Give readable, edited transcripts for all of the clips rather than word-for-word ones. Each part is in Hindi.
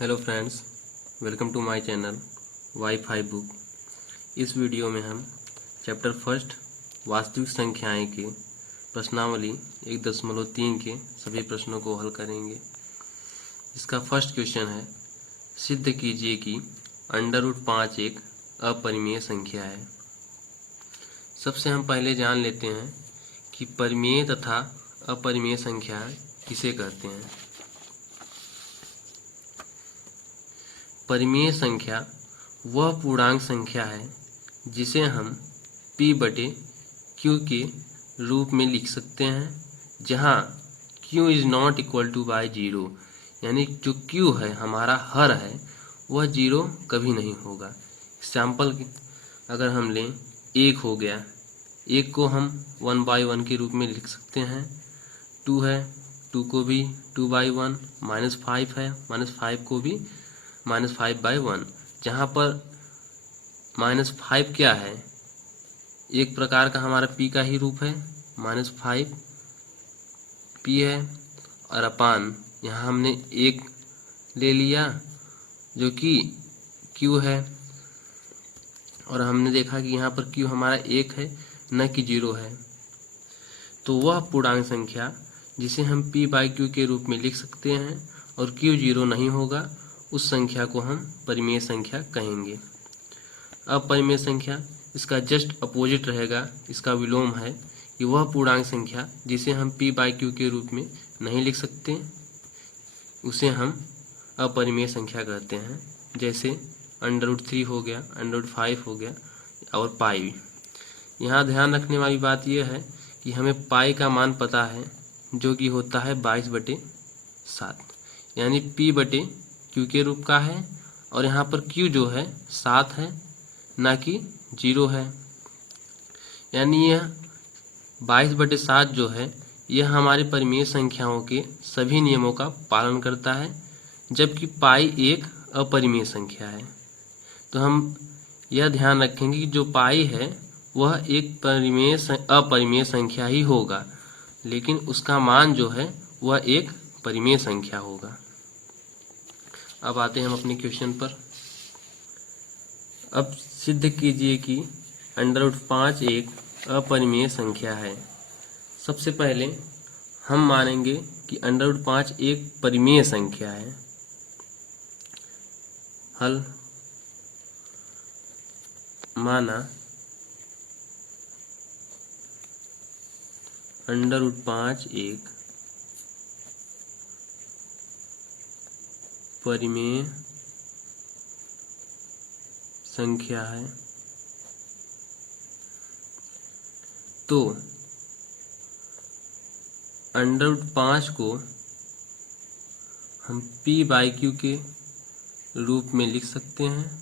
Hello friends, welcome to my channel WiFi Book. इस वीडियो में हम चैप्टर फर्स्ट वास्तविक संख्याएं के प्रश्नावली 1.3 के सभी प्रश्नों को हल करेंगे। इसका फर्स्ट क्वेश्चन है, सिद्ध कीजिए कि √5 एक अपरिमेय संख्या है। सबसे हम पहले जान लेते हैं कि परिमेय तथा अपरिमेय संख्या किसे कहते हैं। परिमेय संख्या वह पूर्णांक संख्या है जिसे हम p/q के रूप में लिख सकते हैं, जहां q is not equal two by 0, यानी जो q है हमारा हर है वह 0 कभी नहीं होगा। एग्जाम्पल अगर हम लें 1 हो गया, 1 को हम 1/1 के रूप में लिख सकते हैं। 2 है, 2 को भी 2/1। -5 है, -5 को भी -5/1, जहाँ पर -5 क्या है, एक प्रकार का हमारा p का ही रूप है, -5 p है, और अपान यहाँ हमने 1 ले लिया जो कि q है, और हमने देखा कि यहाँ पर q हमारा 1 है न कि 0 है। तो वह पूर्णांक संख्या जिसे हम p/q के रूप में लिख सकते हैं और q 0 नहीं होगा, उस संख्या को हम परिमेय संख्या कहेंगे। अपरिमेय संख्या इसका जस्ट अपोजिट रहेगा, इसका विलोम है कि वह पूर्णांक संख्या जिसे हम p/q के रूप में नहीं लिख सकते, उसे हम अपरिमेय संख्या कहते हैं। जैसे √3 हो गया, √5 हो गया और पाई। यहाँ ध्यान रखने वाली बात यह है कि हमें पाई का मान पता है जो कि होता है 22/7, यानी p/q के रूप का है, और यहाँ पर q जो है 7 है ना कि 0 है। यानी यह 22/7 जो है यह हमारे परिमेय संख्याओं के सभी नियमों का पालन करता है, जबकि पाई एक अपरिमेय संख्या है। तो हम यह ध्यान रखेंगे कि जो पाई है वह एक अपरिमेय संख्या ही होगा, लेकिन उसका मान जो है वह एक परिमेय संख्या होगा। अब आते हैं हम अपने क्वेश्चन पर। अब सिद्ध कीजिए कि √5 एक अपरिमेय संख्या है। सबसे पहले हम मानेंगे कि √5 एक परिमेय संख्या है। हल माना √5 एक परिमेय संख्या है, तो √5 को हम p/q के रूप में लिख सकते हैं।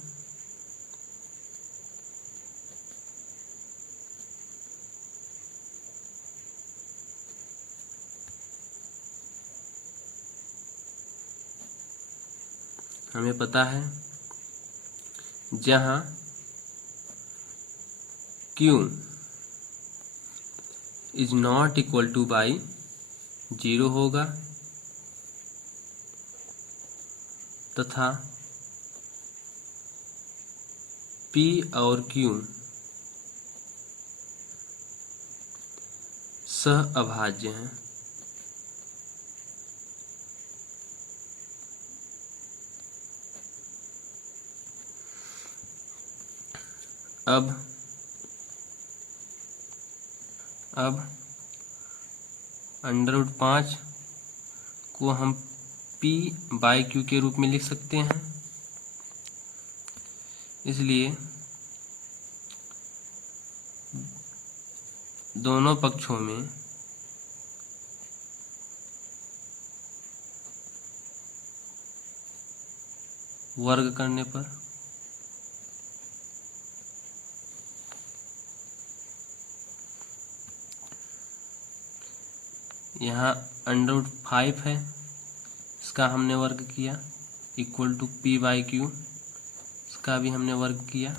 हमें पता है जहाँ q is not equal two by 0 होगा, तथा p और q सह अभाज्य हैं। अब √5 को हम p/q के रूप में लिख सकते हैं, इसलिए दोनों पक्षों में वर्ग करने पर यहाँ √5 है, इसका हमने वर्ग किया इक्वल टू p/q, इसका भी हमने वर्ग किया।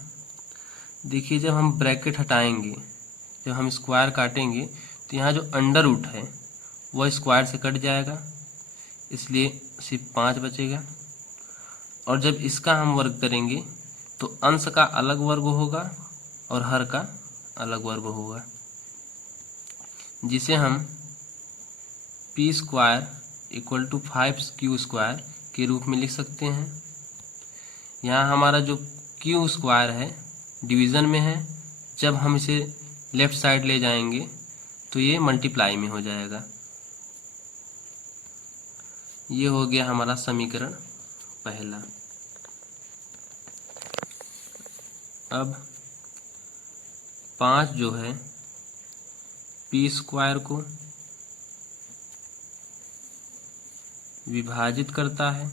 देखिए जब हम ब्रैकेट हटाएंगे, जब हम स्क्वायर काटेंगे, तो यहाँ जो अंडर रूट है वह स्क्वायर से कट जाएगा, इसलिए सिर्फ 5 बचेगा। और जब इसका हम वर्ग करेंगे तो अंश का अलग वर्ग होगा और हर का अलग वर्ग होगा, जिसे हम P square equal to 5q square के रूप में लिख सकते हैं। यहाँ हमारा जो q स्क्वायर है डिवीज़न में है, जब हम इसे लेफ्ट साइड ले जाएंगे तो ये मल्टीप्लाई में हो जाएगा। ये हो गया हमारा समीकरण पहला। अब 5 जो है पी स्क्वायर को विभाजित करता है,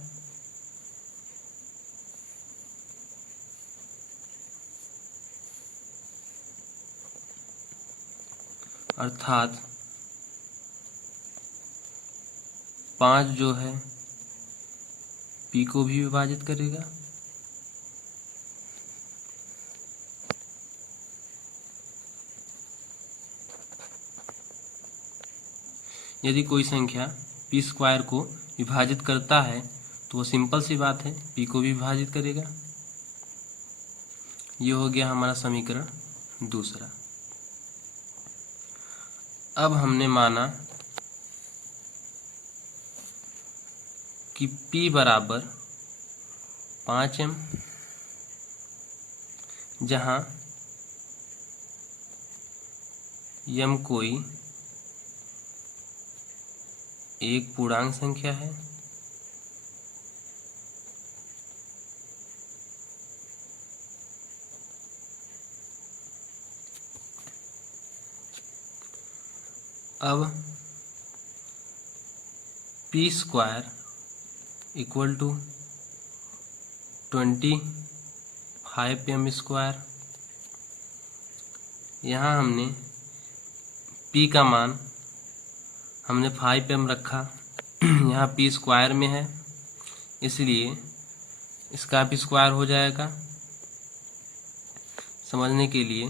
अर्थात 5 जो है पी को भी विभाजित करेगा। यदि कोई संख्या पी स्क्वायर को विभाजित करता है तो वो सिंपल सी बात है, पी को भी विभाजित करेगा। ये हो गया हमारा समीकरण दूसरा। अब हमने माना कि P बराबर 5m, जहाँ m कोई एक पूर्णांक संख्या है अब P square equal to 25m square. यहाँ हमने p का मान हमने 5m रखा, यहाँ पी स्क्वायर में है इसलिए इसका भी स्क्वायर हो जाएगा। समझने के लिए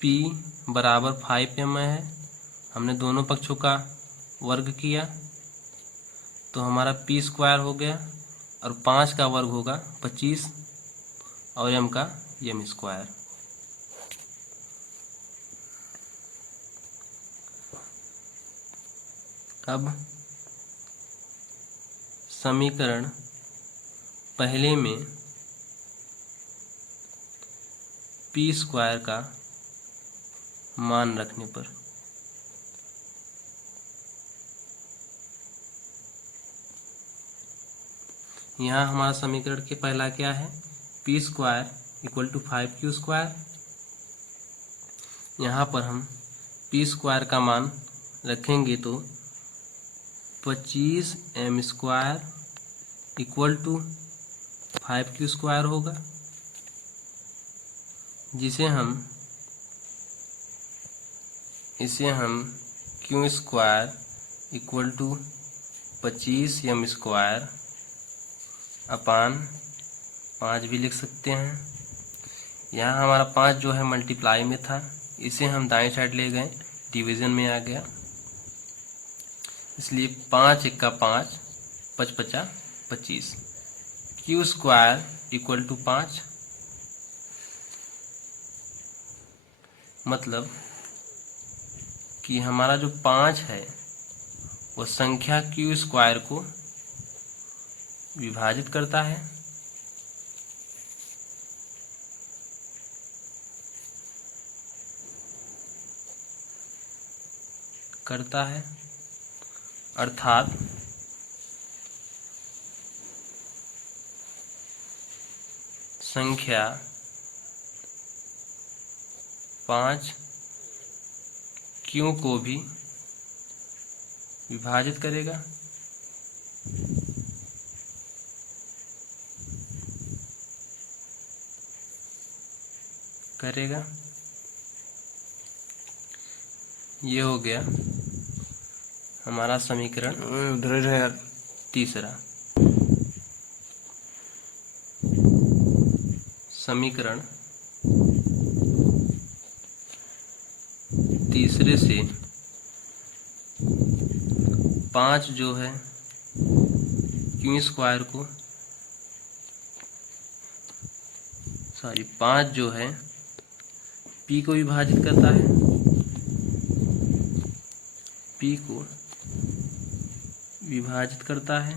p बराबर 5m है, हमने दोनों पक्षों का वर्ग किया तो हमारा पी स्क्वायर हो गया और 5 का वर्ग होगा 25 और m का m स्क्वायर। अब समीकरण पहले में पी स्क्वायर का मान रखने पर यहाँ हमारा समीकरण के पहला क्या है, P square equal to 5q square. यहाँ पर हम पी स्क्वायर का मान रखेंगे तो 25m square equal to 5q square होगा, इसे हम q square equal to 25m square अपान 5 भी लिख सकते हैं। यहाँ हमारा 5 जो है मल्टीप्लाई में था, इसे हम दाएं साइड ले गए, डिवीज़न में आ गया, इसलिए 5 1 का 5, 5 5 25। q स्क्वायर इक्वल टू 5, मतलब कि हमारा जो 5 है वो संख्या q स्क्वायर को विभाजित करता है। अर्थात संख्या 5 q को भी विभाजित करेगा। ये हो गया हमारा समीकरण तीसरा। समीकरण तीसरे से 5 जो है क्यू स्क्वायर को 5 जो है पी को विभाजित करता है, पी को विभाजित करता है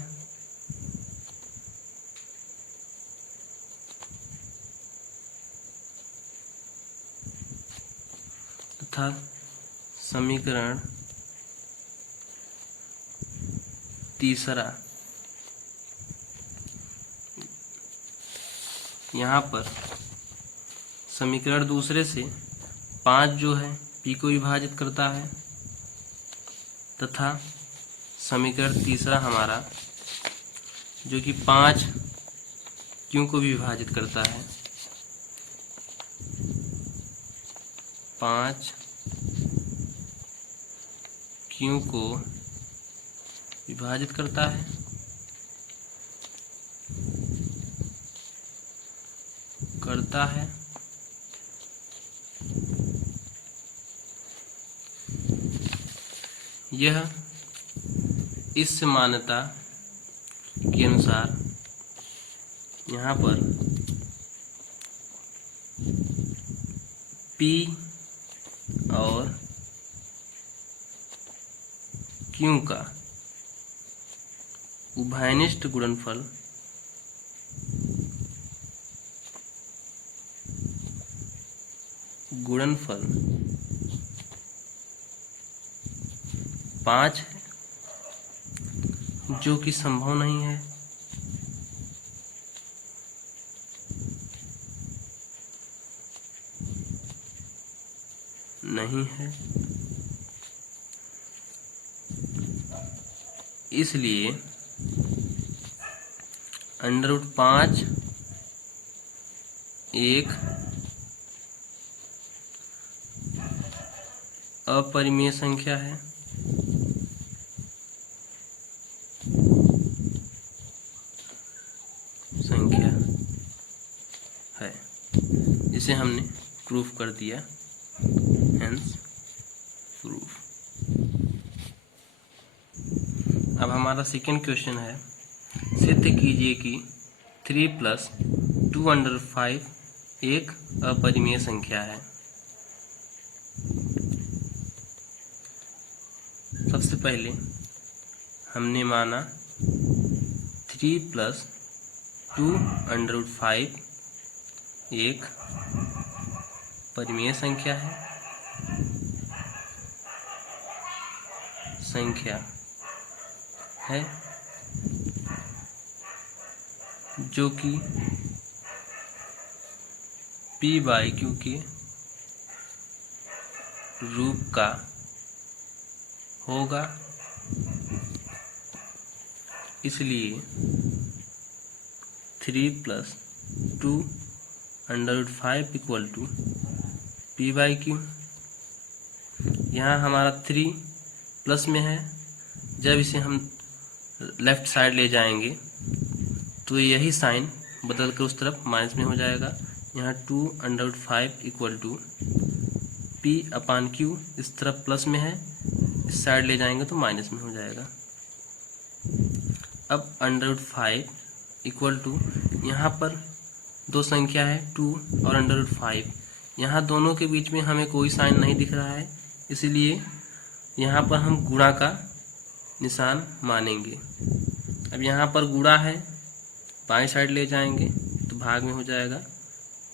तथा समीकरण तीसरा, यहाँ पर समीकरण दूसरे से 5 जो है पी को विभाजित करता है तथा समीकरण तीसरा हमारा जो कि 5 क्यू को भी विभाजित करता है, 5 क्यू को विभाजित करता है यह इस मान्यता के अनुसार यहाँ पर P और Q का उभयनिष्ठ गुणनफल गुणनफल 5 है, जो कि संभव नहीं है। इसलिए √5 एक अपरिमेय संख्या है, जिसे हमने प्रूफ कर दिया, हेंस प्रूफ। अब हमारा सेकेंड क्वेश्चन है, सिद्ध कीजिए कि 3 + 2/5 एक अपरिमेय संख्या है। सबसे पहले हमने माना 3 + 2/5 एक परिमेय संख्या है जो कि P/Q के रूप का होगा। इसलिए 3 + 2/5 = P/Q। यहाँ हमारा 3 प्लस में है, जब इसे हम लेफ्ट साइड ले जाएंगे तो यही साइन बदल कर उस तरफ माइनस में हो जाएगा। यहाँ 2/5 = P/Q, इस तरफ प्लस में है, इस साइड ले जाएंगे तो माइनस में हो जाएगा। अब √5 = यहाँ पर दो संख्या है 2 और √5, यहाँ दोनों के बीच में हमें कोई साइन नहीं दिख रहा है, इसलिए यहाँ पर हम गुणा का निशान मानेंगे। अब यहाँ पर गुणा है, बाएं साइड ले जाएंगे तो भाग में हो जाएगा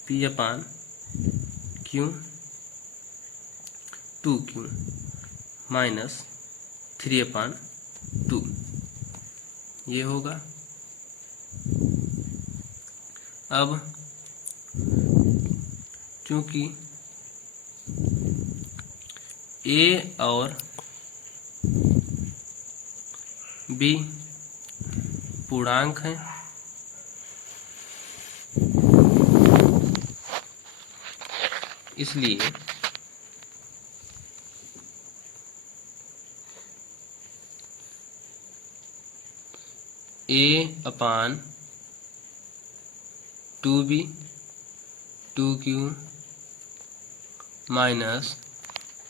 P/Q 2Q - 3/2 ये होगा। अब चूंकि A और B पूर्णांक हैं, इसलिए A/2B 2Q -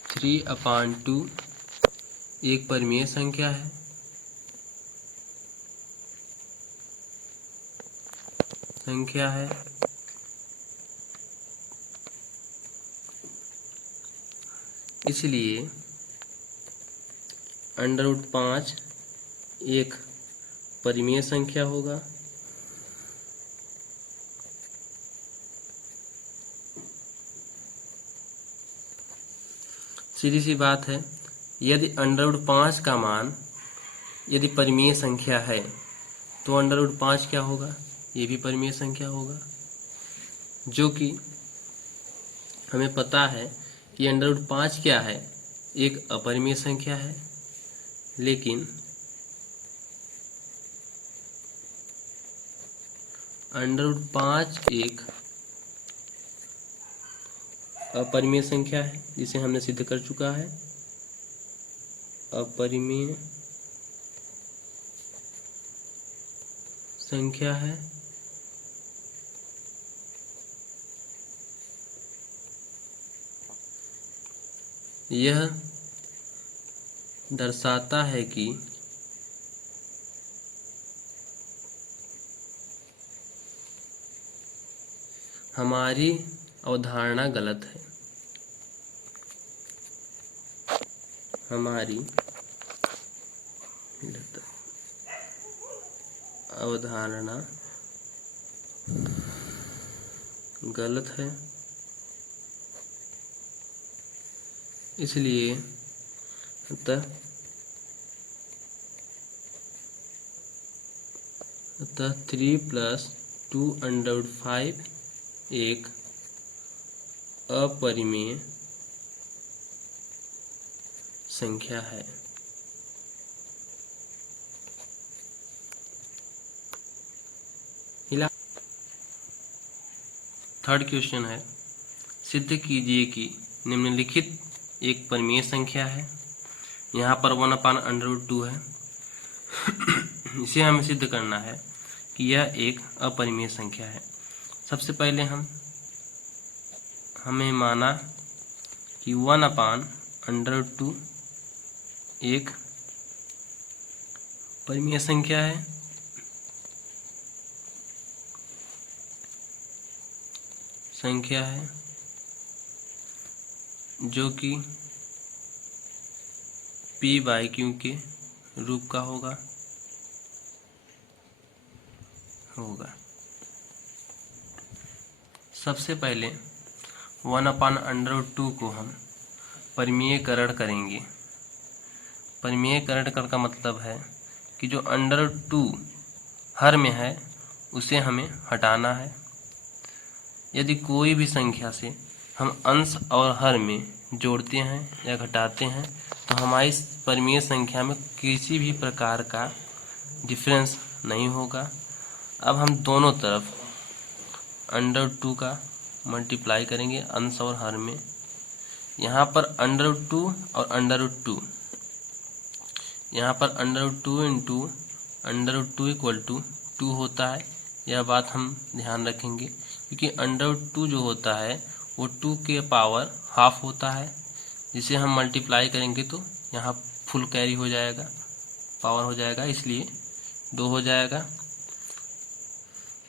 3/2 एक परिमेय संख्या है। संख्या है। इसलिए √5 एक परिमेय संख्या होगा। सीधी सी बात है, यदि √5 का मान यदि परिमेय संख्या है तो √5 क्या होगा, ये भी परिमेय संख्या होगा। जो कि हमें पता है कि √5 क्या है, एक अपरिमेय संख्या है। लेकिन √5 एक अपरिमेय संख्या है, जिसे हमने सिद्ध कर चुका है। अपरिमेय संख्या है। यह दर्शाता है कि हमारी अवधारणा गलत है। हमारी अवधारणा गलत है। इसलिए अतः 3 + 2√5 एक अपरिमेय संख्या है। थर्ड क्वेश्चन है, सिद्ध कीजिए कि निम्नलिखित एक परिमेय संख्या है। यहाँ पर 1/√2 है। इसे हमें सिद्ध करना है कि यह एक अपरिमेय संख्या है। सबसे पहले हमें माना कि 1/√2 एक परिमेय संख्या है। जो कि p/q के रूप का होगा। सबसे पहले 1/√2 को हम परिमेयकरण करेंगे। परिमेयकरण का मतलब है कि जो √2 हर में है उसे हमें हटाना है। यदि कोई भी संख्या से हम अंश और हर में जोड़ते हैं या घटाते हैं तो हमारी परिमेय संख्या में किसी भी प्रकार का डिफरेंस नहीं होगा। अब हम दोनों तरफ √2 का मल्टीप्लाई करेंगे अंश और हर में। यहाँ पर √2 और √2, यहाँ पर √2 × √2 = 2 होता है। यह बात हम ध्यान रखेंगे क्योंकि √2 जो होता है वो 2 के पावर हाफ होता है, जिसे हम मल्टीप्लाई करेंगे तो यहाँ फुल कैरी हो जाएगा, पावर हो जाएगा, इसलिए 2 हो जाएगा।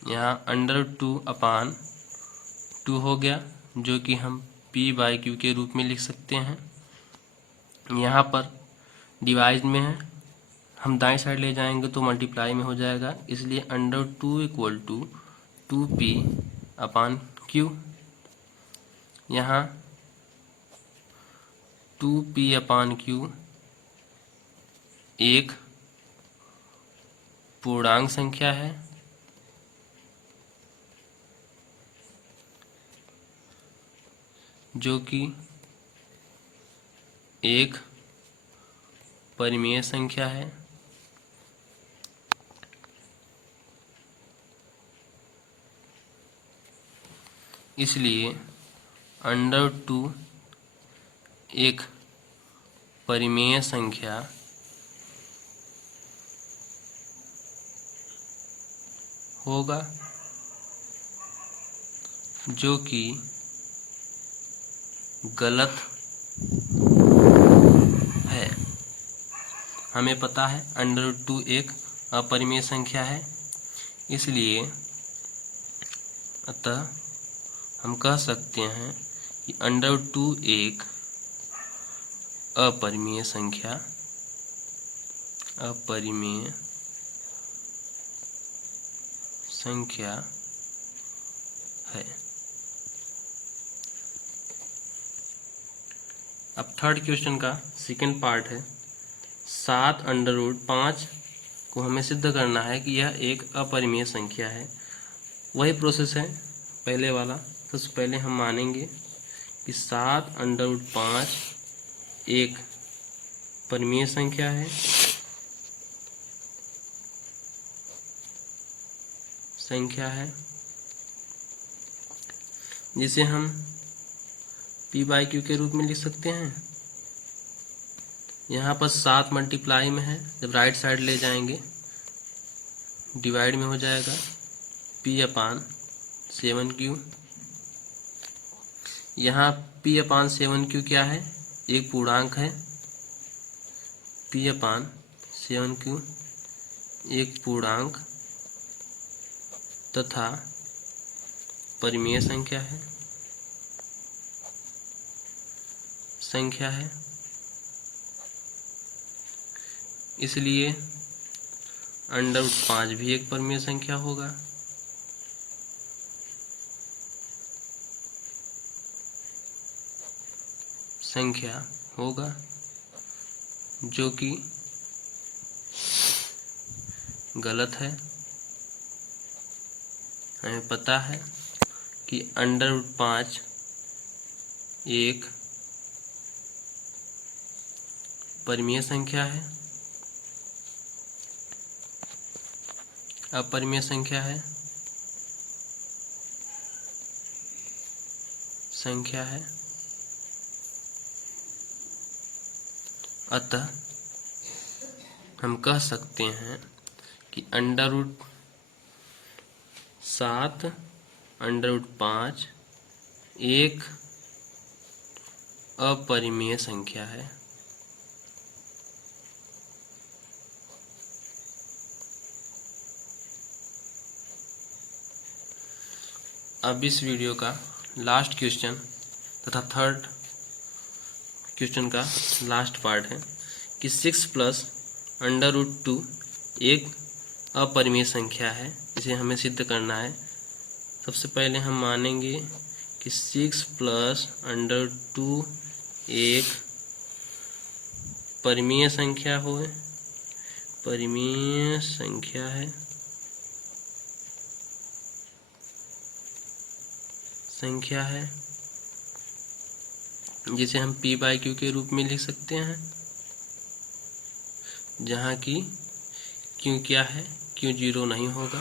यहाँ √2/2 हो गया, जो कि हम p/q के रूप में लिख सकते हैं। यहाँ पर डिवाइड में है, हम दाएं साइड ले जाएंगे तो मल्टीप्लाई में हो जाएगा, इसलिए √2 = 2p/q। यहाँ 2p/q एक पूर्णांक संख्या है। जो कि एक परिमेय संख्या है। इसलिए √2 एक परिमेय संख्या होगा, जो कि गलत है। हमें पता है √2 एक अपरिमेय संख्या है, इसलिए अतः हम कह सकते हैं कि √2 एक अपरिमेय संख्या है। अब थर्ड क्वेश्चन का सेकंड पार्ट है। 7√5 को हमें सिद्ध करना है कि यह एक अपरिमेय संख्या है। वही प्रोसेस है पहले वाला। सबसे पहले हम मानेंगे कि 7√5 एक परिमेय संख्या है जिसे हम p/q के रूप में लिख सकते हैं। यहाँ पर 7 मल्टीप्लाई में है, जब राइट साइड ले जाएंगे डिवाइड में हो जाएगा p/7q। यहाँ p/7q क्या है? एक पूर्णांक है। p/7q एक पूर्णांक तथा परिमेय संख्या है। इसलिए √5 भी एक परिमेय संख्या होगा, जो कि गलत है। हमें पता है कि √5 एक परिमेय संख्या है, अपरिमेय संख्या है। अतः हम कह सकते हैं कि √7√5 एक अपरिमेय संख्या है। अब इस वीडियो का लास्ट क्वेश्चन तथा थर्ड क्वेश्चन का लास्ट पार्ट है कि 6 + √2 एक अपरिमेय संख्या है, इसे हमें सिद्ध करना है। सबसे पहले हम मानेंगे कि 6 + √2 एक परिमेय संख्या है जिसे हम p/q के रूप में लिख सकते हैं, जहाँ की q क्या है? q 0 नहीं होगा।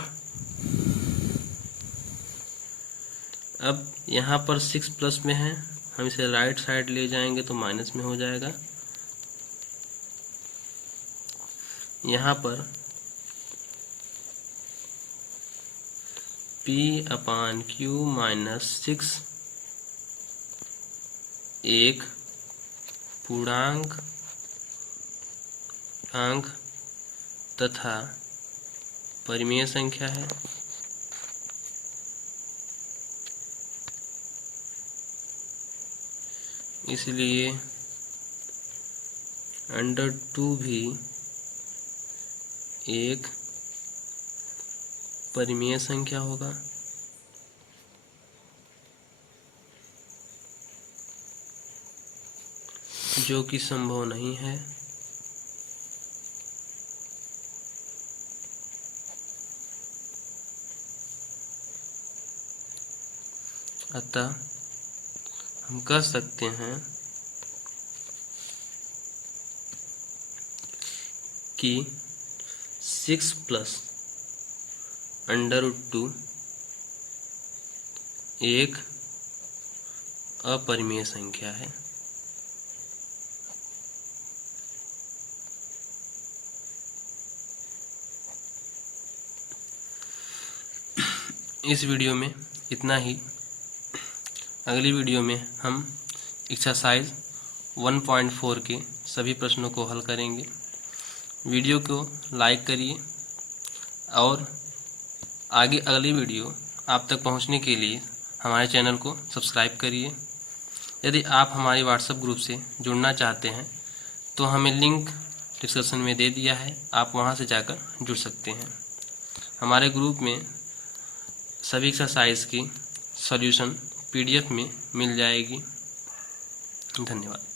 अब यहाँ पर 6 प्लस में है, हम इसे राइट साइड ले जाएंगे तो माइनस में हो जाएगा। यहाँ पर p/q - 6 एक पूर्णांक तथा परिमेय संख्या है। इसलिए √2 भी एक परिमेय संख्या होगा। जो कि संभव नहीं है। अतः हम कह सकते हैं कि 6 + √2 एक अपरिमेय संख्या है। इस वीडियो में इतना ही। अगली वीडियो में हम एक्सरसाइज 1.4 के सभी प्रश्नों को हल करेंगे। वीडियो को लाइक करिए और आगे अगली वीडियो आप तक पहुंचने के लिए हमारे चैनल को सब्सक्राइब करिए। यदि आप हमारे व्हाट्सएप ग्रुप से जुड़ना चाहते हैं तो हमें लिंक डिस्क्रिप्शन में दे दिया है, आप वहां से जाकर जुड़ सकते हैं। हमारे ग्रुप में सभी एक्सरसाइज की सॉल्यूशन PDF में मिल जाएगी। धन्यवाद।